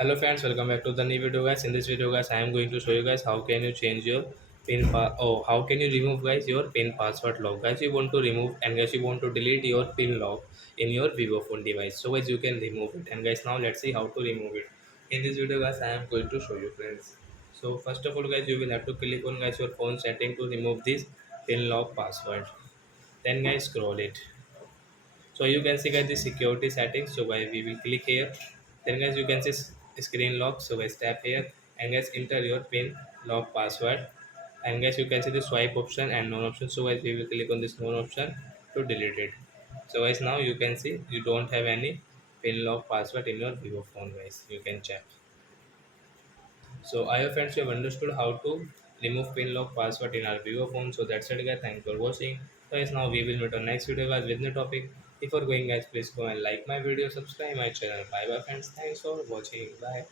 Hello friends, welcome back to the new video guys. In this video guys, I am going to show you guys how can you change your how can you remove guys your pin password lock. Guys, you want to remove and guys you want to delete your pin lock in your Vivo phone device. So guys you can remove it. And guys now let's see how to remove it. In this video guys, I am going to show you friends. So first of all guys, you will have to click on guys your phone setting to remove this pin lock password. Then guys scroll it. So you can see guys the security settings. So guys we will click here. Then guys you can see screen lock. So guys tap here and guys enter your pin lock password. And guys you can see the swipe option and non option. So guys we will click on this non option to delete it. So guys now you can see you don't have any pin lock password in your Vivo phone guys. You can check. So I hope friends you have understood how to remove pin lock password in our Vivo phone. So that's it guys. Thanks for watching. So guys now we will meet on next video guys with new topic. Before going guys, please go and like my video, subscribe my channel. Bye bye friends. Thanks for watching. Bye.